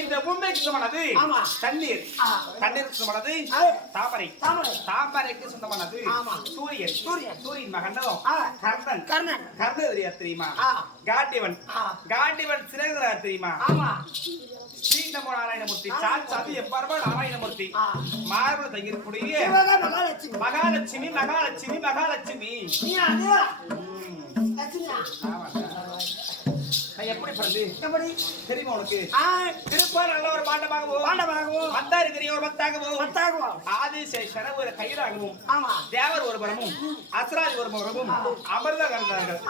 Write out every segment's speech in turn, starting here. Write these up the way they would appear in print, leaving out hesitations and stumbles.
இந்த பூமிக்கு சொந்தமானது தண்ணீர், தண்ணீருக்கு சொந்தமானது தாமரை, தாமரைக்கு சொந்தமானது சூரியன், சூரியன் மகண்டலம் கர்ணன், கர்ணன் தெரியுமா? காண்டிவன், காண்டிவன் சிறகுதா தெரியுமா? ஸ்ரீநமோ நாராயணமூர்த்தி, சாட்சாத் எப்பரமா நாராயணமூர்த்தி, மார்புல தங்கியிருக்கக்கூடிய மகாலட்சுமி, மகாலட்சுமி, மகாலட்சுமி. எப்படி பிறந்து தெரியுமா உனக்கு? திருப்பார் நல்ல ஒரு பாண்டமாகவும், மந்தாரி தெரிய ஒரு மத்தாகவும், ஆதிசேஷன ஒரு கயிறாகவும், தேவர் ஒரு பரமும், அசுராதி ஒரு பரமும் அமர்ந்த கருந்தார்கள்.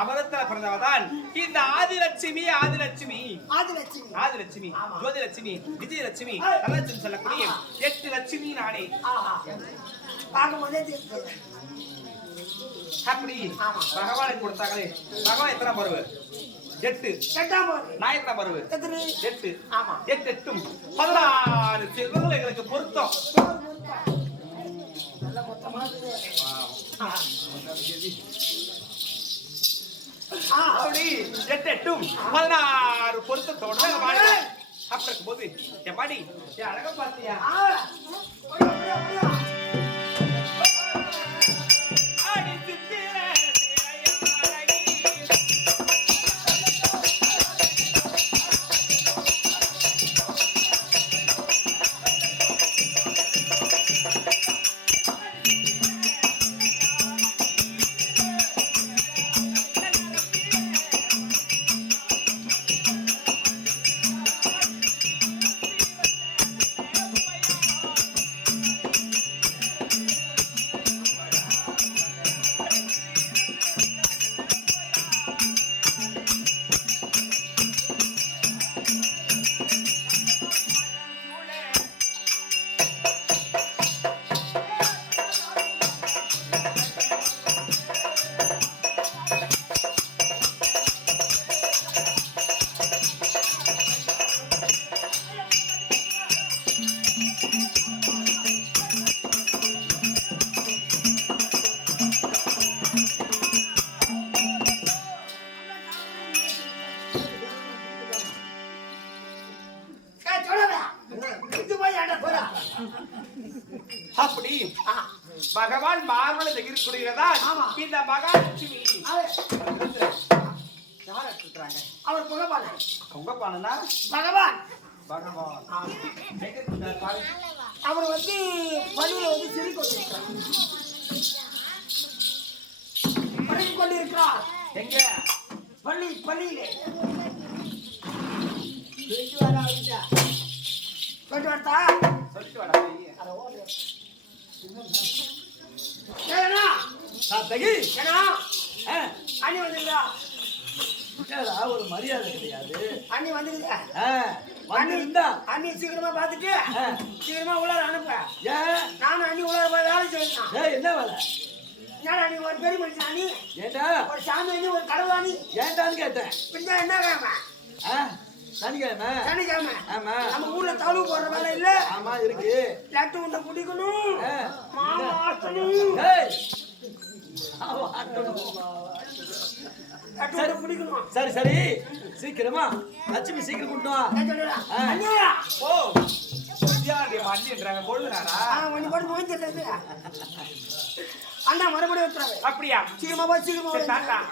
அமரத்துல பிறந்தவதான் இந்த ஆதிலட்சுமி, ஆதிலட்சுமி, ஆதிலட்சுமி, ஜோதிலட்சுமி, விஜயலட்சுமி, தனலட்சுமி சொல்லக்கூடிய 8 லட்சுமி நானே. அப்படி பகவானை கொடுத்தாங்களே. பகவான் எத்தனை பருவ? 8. நான் எத்தனை பருவ? 8. 8 8 16 செல்வங்கள் எங்களுக்கு பொருத்தம். அப்படி 8 8 16 பொருத்தத்தோட அப்படி இருக்கும்போது என் பாடி அழகா பாத்தியா? அப்படி பகவான் மார்பள எகிர்க்குறதா இந்த மகாலட்சுமி யார் எடுத்துறாங்க? அவர் பொங்கப்பானனா பகவான், பகவான் அவர் வந்து பள்ளியில வந்து சிரி கொண்டிருக்கிறார். எங்க? பள்ளியிலே சொல்லிட்டு வரா அண்ணி வந்துருக்கா? ஒரு மரியாதை கிடையாது. அண்ணி வந்துருக்கா? அண்ணி சீக்கிரமா பாத்துட்டு சீக்கிரமா உள்ளார அனுப்ப. நானும் அண்ணி உள்ளார போய் வேலை செய்யணும். என்ன வேலை? நீ ஒரு பெரிய மனுஷன் அண்ணி. ஏண்டா ஒரு சாமி அண்ணி, ஒரு கடவுள் அண்ணி. ஏண்டான்னு கேட்டேன். பின்ன என்ன கிழமை? சனிக்கிழமை. ஆமா, நம்ம ஊர்ல தவளு போடுற வேலை இல்ல? ஆமா இருக்கு. லட்டு உண்டை குடிக்கணும், மாவு ஆட்டணும், சரி சரி சீக்கிரமா லட்சுமி சீக்கிரம் கொண்டு வா. அண்ணா மறுபடியும் வைக்கிறாங்க. அப்படியா? சீக்கிரமா போய் சீக்கிரமா போயிடலாம்.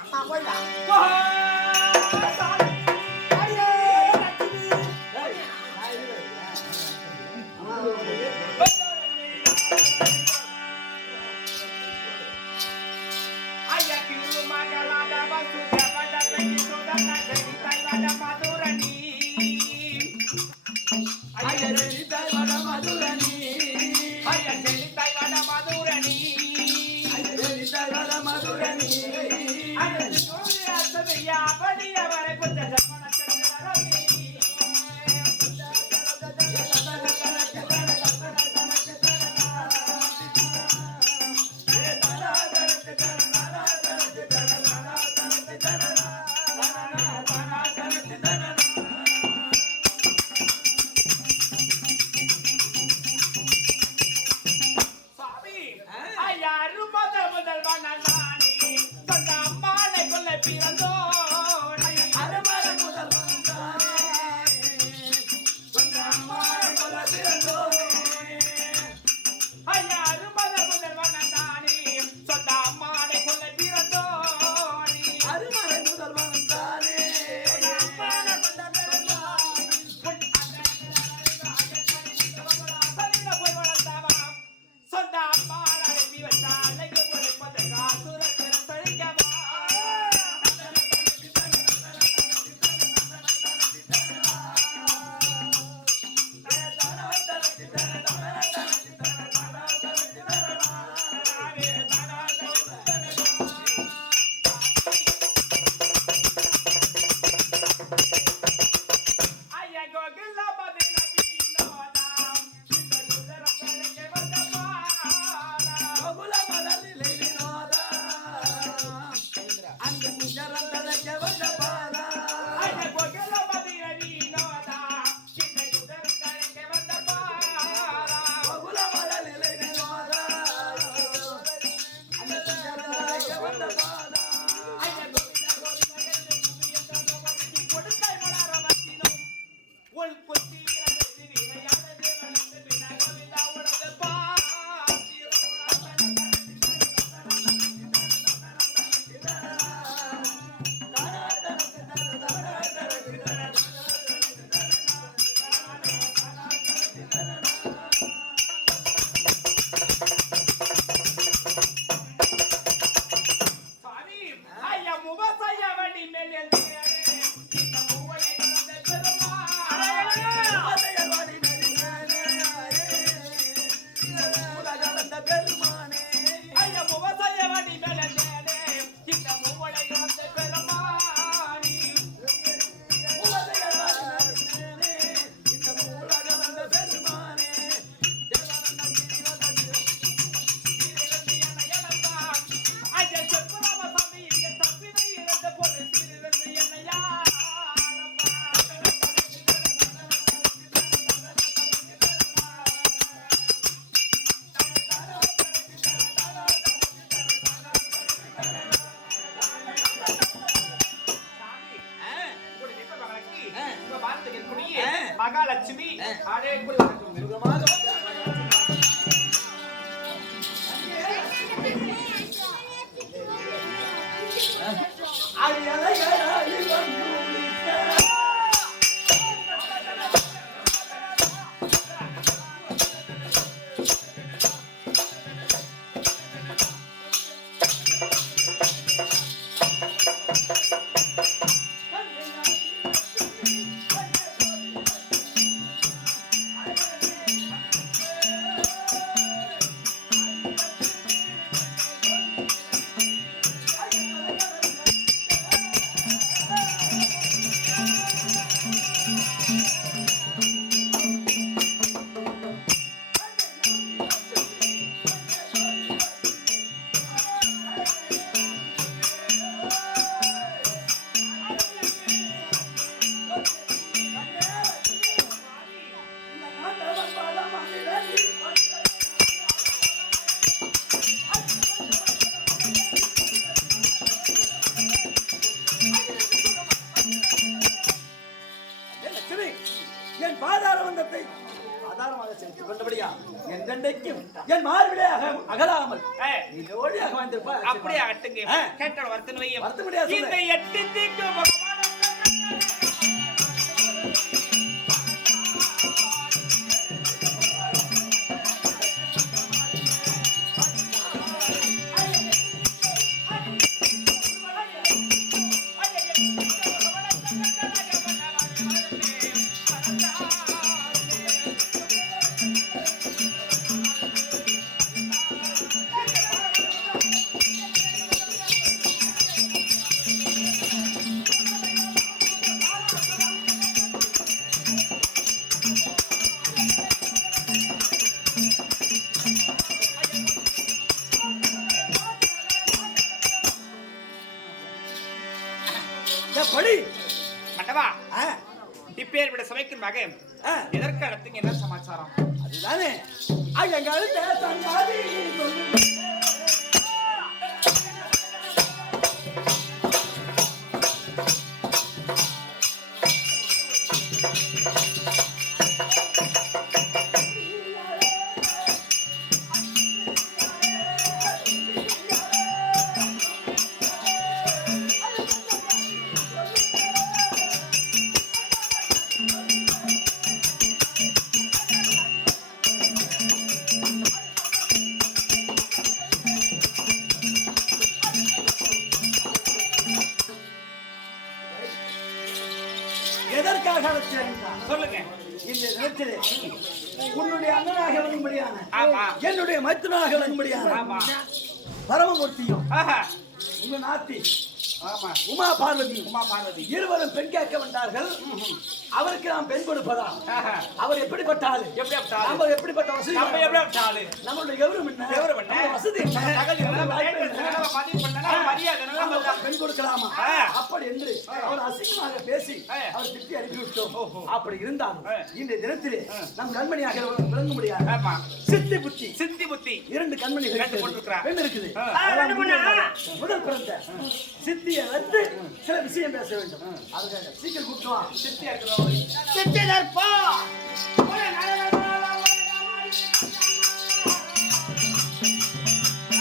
எப்படி என் பாதார வந்தத்தை ஆதாரமாக செலுத்திக் கொண்டபடியா என் தண்டைக்கும் என் மார்பிலே அகலாமல் இதோடியாக வந்திருப்பா. அப்படியே அட்டுங்க கேட்டால் வருத்தம் வையும் வருத்த முடியாது. இந்த 8 திக்கு படி மண்டவா இப்பேர் விட சமைக்கும் வகை எதற்கு அடுத்துங்க என்ன சமாச்சாரம்? அதுதானே ஐயங்கள் தேசங்காதி சொல்லு. எதற்காக சொல்லுங்க. இந்த நேரத்திலே உன்னுடைய அண்ணனாக விளங்கும்படியான ஆமா என்னுடைய மைத்துனாக விளங்கும்படியான ஆமா பரமமூர்த்தியும் உங்க நாத்தி ஆமா உமா பார்வதி இருவரும் பெண் கேட்க வந்தார்கள். அவருக்கு நாம் பெண் கொடுப்பதா? அவர் எப்படிப்பட்ட ஆளு? நம்ம எப்படிப்பட்ட வசதி? நம்மளுடைய கௌரவம் என்ன? வசதி பெண் கொடுக்கலாமா? அப்படி என்று அவர் அசிங்கமாக பேசி அவர் திட்டி அனுப்பிவிட்டோம். அப்படி இருந்தாலும் இந்த தினத்திலே நம் கண்மணியாக விளங்க முடியாது. சித்தி புத்தி 2 கண்மணிகள் பெண் இருக்குது. முதல் பிறந்த சித்தியை வந்து சில விஷயம் பேச வேண்டும். அதுக்காக சீக்கிரம் கூட்டுவான். சித்தியா இருக்கிறோம்.